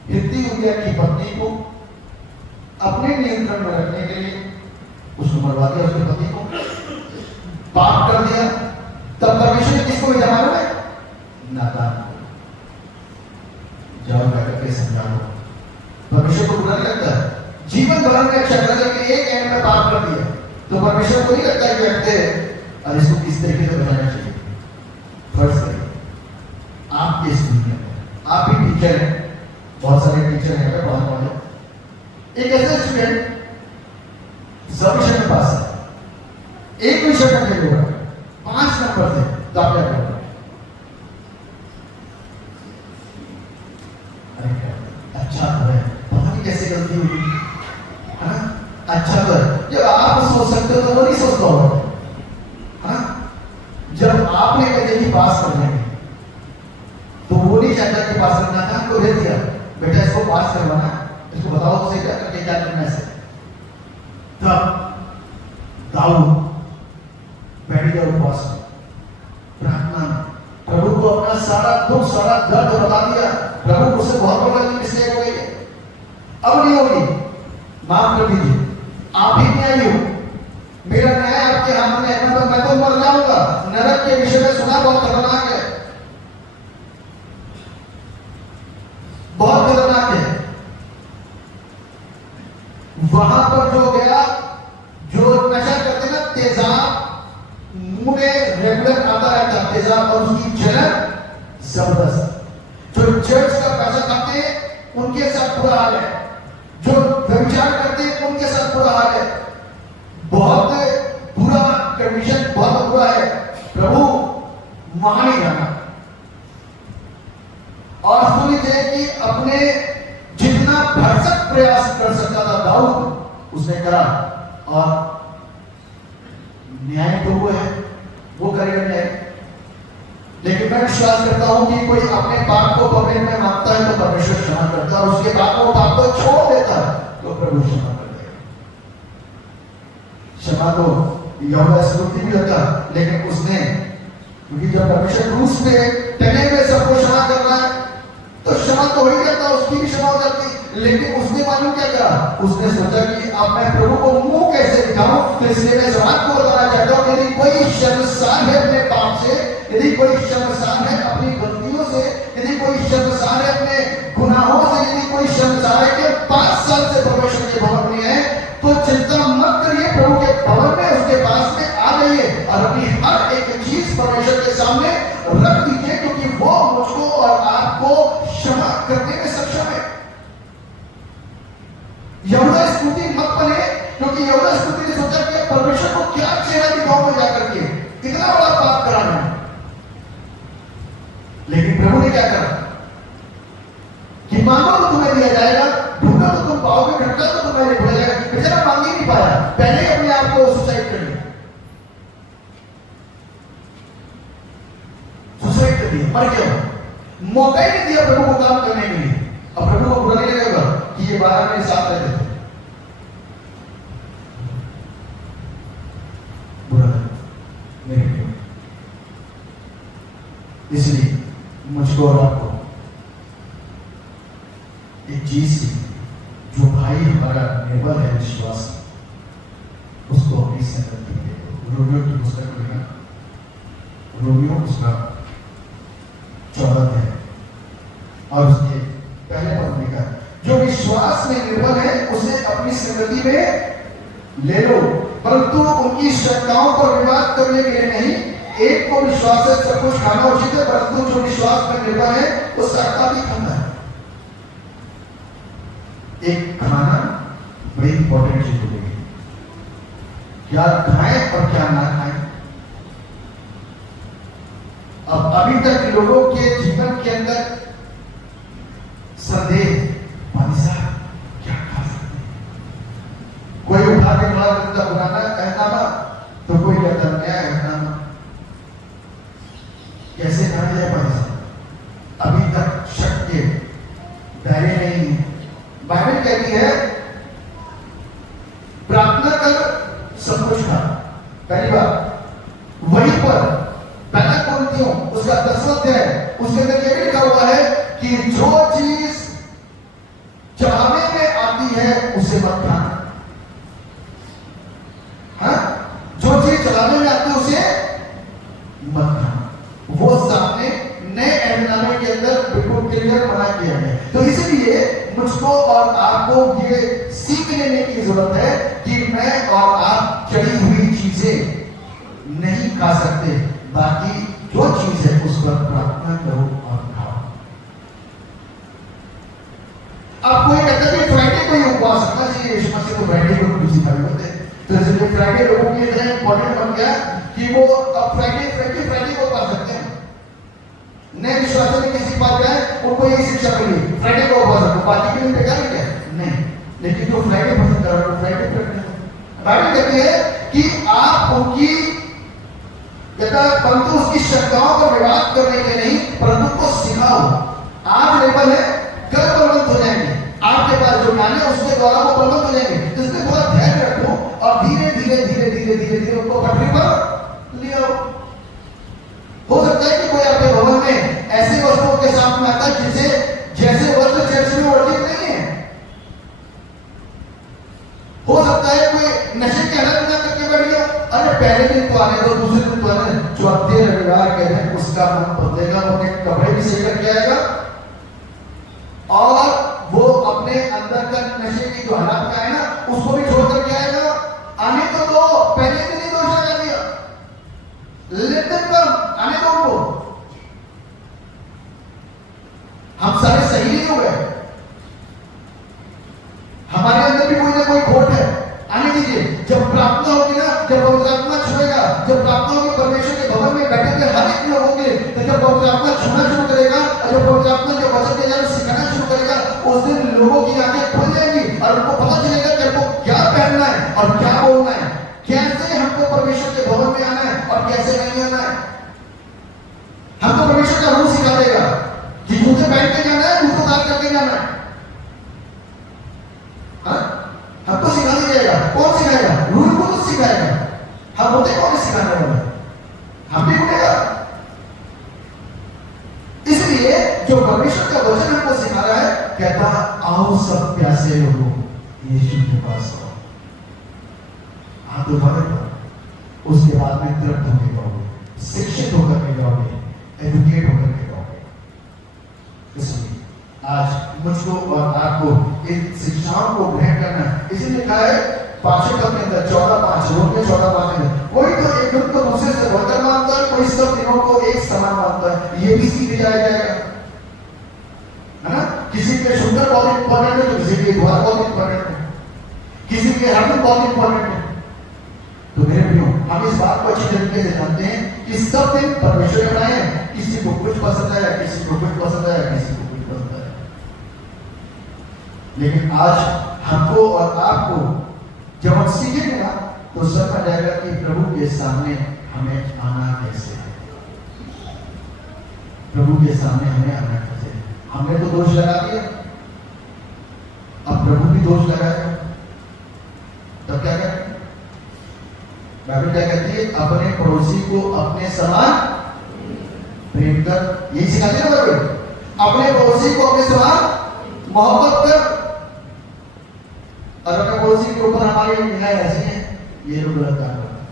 हित्ती उरिया की पत्नी को अपने नियंत्रण में रखने के लिए उसको मरवा दिया, उसके पति को, को नहीं लगता कि लगते और इसको किस तरीके से बनाना चाहिए। फर्ज करिए आपके इस दुनिया में आप भी टीचर हैं, बहुत सारे टीचर हैं पढ़ाने वाले। एक ऐसा स्टूडेंट सब विषय में पास है, एक विषय में फेल हुआ, 5 नंबर थे, तो आप क्या करोगे? अरे अच्छा तो है, पता नहीं कैसे गलती हुई, है ना? अच्छा तो है, जब आप सोच सकते हो तो वो नहीं सोचता होगा, है ना? जब आपने कहे कि पास कर लेंगे तो वो नहीं चाहता कि पास करना था, तो भेज दिया बेटा इसको पास करवाना, इसको बताओ तो सही क्या करके क्या करना है। तब दाऊद बैठ गया उपवास में, प्रार्थना में, प्रभु को अपना सारा दुख सारा दर्द बता दिया। प्रभु मुझसे बहुत बड़ा मिस्टेक हो गई है, अब नहीं होगी, माफ कर दीजिए, आप ही न्यायी हो, मेरा न्याय आपके हाथ में है, मैं तो मर जाऊंगा। नरक के विषय में सुना, बहुत खतरनाक है, बहुत खतरनाक है। वहां पर जो गया, जो नशा करते ना तेजाब, मुंह में रेगुलर आता रहता तेजाब, और उसकी जलन जबरदस्त। जो चर्च का पैसा खाते हैं उनके साथ बुरा हाल है, जो व्यभिचार करते हैं उनके साथ बुरा हाल है, बहुत बुरा कंडीशन, बहुत बुरा है। प्रभु वहां नहीं जाना, और सुनी थे कि अपने जितना भरसक प्रयास कर सकता था दाऊद उसने करा, और न्याय तो वो है, वो करेगा न्याय। लेकिन मैं विश्वास करता हूं कि कोई अपने पाप को पब्लिक में मांगता है तो परमेश्वर क्षमा करता है, और उसके बाद वो पाप को छोड़ देता है तो प्रभु क्षमा कर देगा। क्षमा तो यहोवा स्मृति भी होता, लेकिन उसने, क्योंकि जब परमेश्वर क्रूस पे टंगे हुए सबको क्षमा कर रहा है तो क्षमा तो हो ही जाता, उसकी भी क्षमा हो जाती। लेकिन उसने मालूम क्या करा, उसने सोचा कि अब मैं प्रभु को मुंह कैसे दिखाऊं, तो इसलिए मैं समाज को बताना चाहता हूं, यदि कोई शर्मसार है अपने पाप से, यदि कोई शर्मसार है अपनी गलतियों से, यदि कोई शर्मसार है अपने गुनाहों से, यदि कोई शर्मसार है कि 5 साल से परमेश्वर के भवन में है, तो चिंता मत करिए, प्रभु के भवन में उसके पास में आ जाइए और अपनी हर एक चीज परमेश्वर के सामने रख दीजिए, क्योंकि वो मुझको और आपको क्षमा करने में सक्षम है। यहूदा स्तुति मत बने, क्योंकि यहूदा स्तुति ने सोचा कि परमेश्वर को क्या चेहरा दिखाऊं मैं जाकर के, इतना बड़ा पाप कराना है। लेकिन प्रभु ने क्या करा कि मांगो तो तुम्हें दिया जाएगा, ढूंढो तो तुम पाओगे, भटको तो तुम्हें ढूंढा जाएगा। बेचारा मांग ही नहीं पाया, पहले अपने आप को सुसाइड कर लिया, सुसाइड कर दिया, मर गया, मौका ही नहीं दिया प्रभु को काम करने के लिए। अब प्रभु को बुरा नहीं लगेगा कि ये 12 मेरे साथ रहते थे, बुरा नहीं। इसलिए मुझको और आपको एक चीज की, जो भाई हमारा निर्बल है विश्वास, उसको अपनी संगति दे। रोमियो की पुस्तक में, रोमियो उसका 14 है और उसके पहले पद में लिखा, जो विश्वास में निर्बल है उसे अपनी संगति में ले लो, परंतु उनकी शंकाओं पर विवाद करने के लिए नहीं। एक को विश्वास से सब कुछ खाना उचित है, परंतु जो विश्वास में निर्भर है वो सकता भी खाना है। एक खाना बड़ी इंपॉर्टेंट चीज होगी, क्या खाएं और क्या ना खाएं। अब अभी तक लोगों के जीवन के अंदर संदेह, क्या खा सकते हैं, कोई उठा के खड़ा करता पुराना कहना, तो कोई कहता क्या कहना, कैसे खाना जाए पानी। अभी तक शक के दायरे नहीं है। बाइबल कहती है प्रार्थना कर सब कुछ खा। पहली बात, वहीं पर पहला कुरिन्थियों उसका 10वां अध्याय, उसके अंदर यह भी लिखा हुआ है कि जो चीज चढ़ावे में आती है उसे मत खाना। हाँ, जो चीज चढ़ावे में आती है उसे मत खाना। वो सामने नए अहदनामे के अंदर बिल्कुल क्लियर मना किया है। तो इसलिए मुझको और आपको ये सीख लेने की जरूरत है कि मैं और आप चढ़ी हुई चीजें खा सकते, बाकी जो चीज है उस पर प्रार्थना करो और खाओ। अब कोई कहता है फ्राइडे को ही उपवास रखना चाहिए, यीशु मसीह को फ्राइडे को किसी खाली होते हैं, तो इसलिए फ्राइडे लोगों के लिए इंपॉर्टेंट बन गया कि वो अब फ्राइडे को उपवास रखते हैं। नए विश्वासियों ने किसी बात है उनको यही शिक्षा मिली, फ्राइडे को उपवास रखो, बाकी के दिन बेकार है क्या? नहीं, लेकिन जो फ्राइडे पसंद कर रहा है फ्राइडे पर रखना। बाइबल कहती है कि आप उनकी कहता है परंतु उसकी शंकाओं का विवाद करने के नहीं, परंतु को सिखाओ। आज लेवल है, कल बलवंत हो जाएंगे, आपके पास जो ज्ञान है उसके द्वारा वो बलवंत हो जाएंगे। इसलिए थोड़ा धैर्य रखो और धीरे धीरे धीरे धीरे धीरे धीरे उनको पटरी पर ले आओ। हो सकता है कि कोई आपके भवन में ऐसे वस्त्रों के साथ में आता है जिसे जैसे वस्त्र चर्च में वर्जित नहीं है। हो सकता है कोई नशे के हालत में करके बैठ गया, अरे पहले दिन तो आने दो, दूसरे दिन तो आने, चौथे रविवार के दिन उसका मन बदलेगा, वो अपने कपड़े भी सही करके आएगा और वो अपने अंदर का नशे की जो हालत का है ना उसको भी छोड़ करके आएगा। आने तो दो, पहले दिन ही दोष लगा दिया, लेकिन कम आने दो उनको। हम सारे सही नहीं हुए, हमारे अंदर भी कोई ना कोई खोट है, आने दीजिए। जब प्रार्थना होगी ना, जब पवित्र आत्मा छुएगा, जब प्रार्थना होगी परमेश्वर के भवन में बैठे हुए हर एक लोगों के, तो जब पवित्र आत्मा छूना शुरू करेगा और जब पवित्र आत्मा जब वचन के जरिए सिखाना शुरू करेगा, उस दिन लोगों की आंखें खुल जाएंगी और उनको पता चलेगा कि हमको क्या पहनना है और क्या बोलना है, कैसे हमको परमेश्वर के भवन में आना है और कैसे नहीं आना है। हमको परमेश्वर का रूल सिखा देगा कि जूते पहन के जाना है, जूते उतार करके जाना है। हमको सिखा दिया जाएगा। कौन सिखाएगा? रूल को तो सिखाएगा। हम होते कौन सिखाने वाले? हम भी उठेगा। इसलिए जो परमेश्वर का वचन हमको सिखा रहा है, कहता आओ सब प्यासे लोगों यीशु के पास आओ। हाथ उठाओ, उसके बाद में तृप्त होकर जाओगे, शिक्षित होकर के जाओगे, एजुकेट होकर के जाओगे। इसलिए आज मुझको और आपको इन शिक्षाओं को ग्रहण करना है। इसीलिए लिखा है पाठ्यक्रम के अंदर 14:5 रोमन 14:5 में कोई तो एक दिन को दूसरे से बढ़कर मानता है, कोई सब दिनों को एक समान मानता है, ये भी सीख जाया जाएगा, है ना। किसी के सुंदर बहुत इंपॉर्टेंट है, तो किसी के द्वार बहुत इंपॉर्टेंट है, किसी के हरदम बहुत इंपॉर्टेंट है। तो मेरे भाइयों, हम इस बात को अच्छी तरीके से जानते हैं कि सब दिन परमेश्वर ने बनाए हैं। किसी को कुछ पसंद है, किसी को कुछ पसंद है, किसी को कुछ पसंद है, लेकिन आज हमको और आपको जब हम सीखेंगे ना तो समझ में आएगा कि प्रभु के सामने हमें आना कैसे है, प्रभु के सामने हमें आना कैसे है। हमने तो दोष लगा दिया, अब प्रभु भी दोष लगाएगा, तब क्या करें? बाइबल क्या कहती है? अपने पड़ोसी को अपने समान प्रेम कर। यही सिखाते हैं बाइबल, अपने पड़ोसी को अपने समान मोहब्बत कर। और अपने पड़ोसी के ऊपर हमारी निगाहें ऐसी हैं, ये लोग गलत काम करते हैं।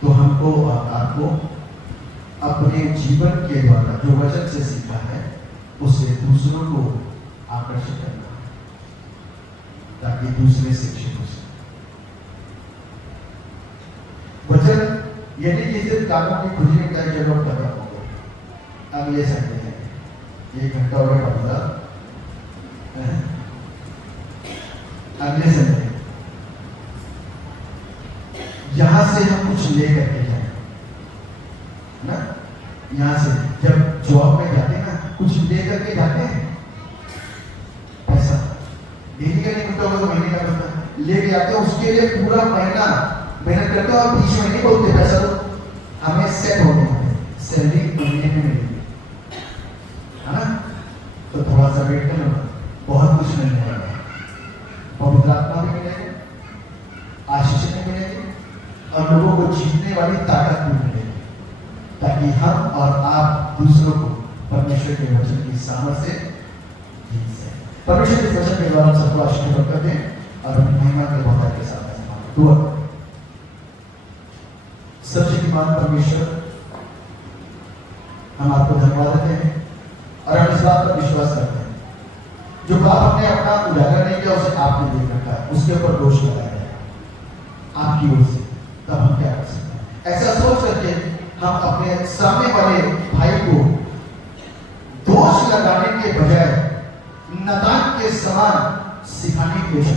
तो हमको और आपको अपने जीवन के द्वारा जो वचन से सीखा है उससे दूसरों को आकर्षित करना है, ताकि दूसरे शिक्षित हो सके। वचन यदि किसी कामों की खुशी में कई जगह खत्म हो गए। अब ये संडे है, 1 घंटा हो गया पता, अगले संडे यहां से हम कुछ ले करके जाए ना, यहां से जब जॉब में जाते हैं ना, कुछ ले करके जाते हैं, पैसा डेली का नहीं मिलता होगा तो महीने का मिलता है, लेके जाते हैं, उसके लिए पूरा महीना मेहनत करते हैं और 20 महीने बोलते पैसा तो हमें सेट हो गया, सैलरी महीने में मिलेगी, है ना। तो थोड़ा सा वेट कर लो, बहुत कुछ मिलने वाला है। पवित्र आत्मा भी मिलेगी, आशीष भी मिलेगी और लोगों को जीतने वाली ताकत भी मिलेगी, ताकि हम और आप दूसरों को परमेश्वर के वचन की सामर्थ्य से जीत सकें। परमेश्वर के वचन के द्वारा सबको आशीर्वाद करते हैं और अपनी महिमा के बहुतायत के साथ दुआ। सर्वशक्तिमान परमेश्वर, हम आपको धन्यवाद देते हैं और हम इस बात पर विश्वास करते हैं जो बात हमने अपना उजागर नहीं किया उसे आपने देख रखा है, उसके ऊपर दोष लगाया है आपकी ओर से। अपने सामने वाले भाई को दोष लगाने के बजाय नादान के समान सिखाने के लिए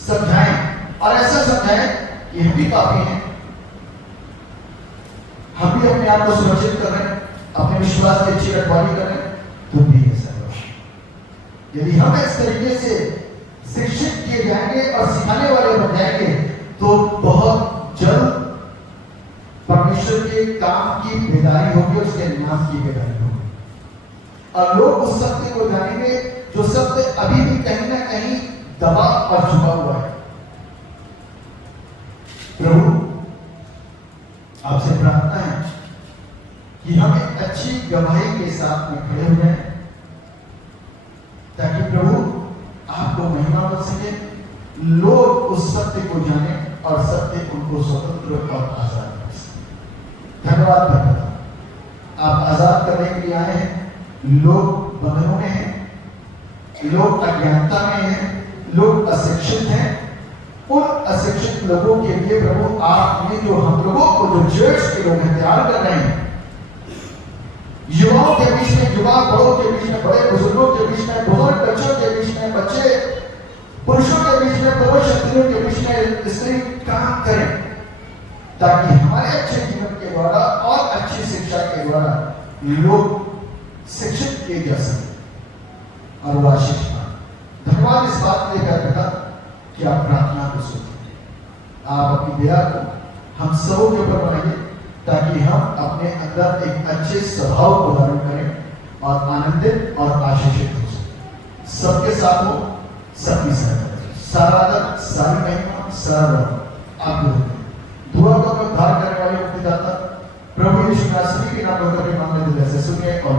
समझाएं, और ऐसा समझाएं कि हम भी काफी हैं, हम भी अपने आप को सुरक्षित कर रहे हैं, अपने विश्वास की अच्छी रखवाली कर रहे हैं, तुम भी ऐसा करो। यदि हम इस तरीके से शिक्षित किए जाएंगे और सिखाने वाले बन जाएंगे तो बहुत जल्द परमेश्वर के काम की बेदारी होगी, उसके नाम की बेदारी होगी, और लोग उस सत्य को जानेंगे जो सत्य अभी भी कहीं ना कहीं दबा और छुपा हुआ है। प्रभु आपसे प्रार्थना है कि हम एक अच्छी गवाही के साथ में खड़े हुए हैं, ताकि प्रभु आपको महिमा मिल सके, लोग उस सत्य को जाने और सत्य उनको स्वतंत्र और आजाद कर सके। धन्यवाद करता, आप आजाद करने के लिए आए हैं। लोग बंधनों में हैं, लोग अज्ञानता में हैं, लोग अशिक्षित हैं। उन अशिक्षित लोगों के लिए प्रभु आपने जो हम लोगों को जो चर्च के लोग तैयार कर रहे हैं, युवाओं के बीच में युवा, बड़ों के बीच में बड़े, बुजुर्गों के बीच में बुजुर्ग, बच्चों के बीच में बच्चे, पुरुषों के बीच में पुरुष, स्त्रियों के बीच में स्त्री काम करें, ताकि हमारे अच्छे जीवन के द्वारा और अच्छी शिक्षा के द्वारा लोग शिक्षित किए जा सके और वह शिक्षा। धन्यवाद इस बात के लिए था कि आप प्रार्थना को सुनते, आप अपनी दया को हम सबों के ऊपर बनाइए, ताकि हम अपने अंदर एक अच्छे स्वभाव को धारण करें और आनंदित और आशीषित हो सके। सबके साथ हो, सबकी सहायता, सारा आदर, सारी महिमा, सारा आपको दुआ का उद्धार करने वाले मुक्तिदाता प्रभु यीशु मसीह के नाम में मांगते हैं, जैसे सुनिए और